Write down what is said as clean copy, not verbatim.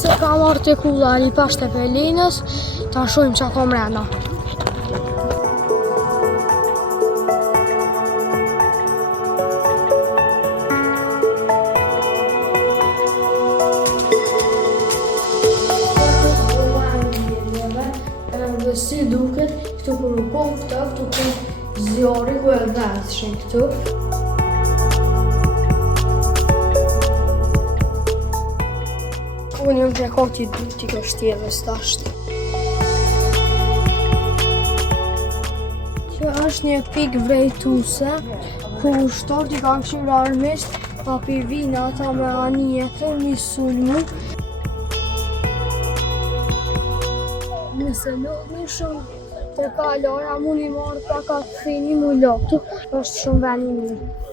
Se ka marrë të kulla i pashtë e Pelinës, ta shojmë që ka mrena. Dhe si duket, këtu kur u kom këta, këtu kom zjarri ku e dhezshin këtu. Unë jam që ka t'i du t'i kështjeve s'tashtë. Kjo është një pikë vrejtuse, ku ushtarët i kanë këshirë armisht, pa pirvina ata me anijetën, një sulmu. Nëse lodhni shumë të kalara, mu një marrë pa ka fini mu loptu, është shumë veni mirë.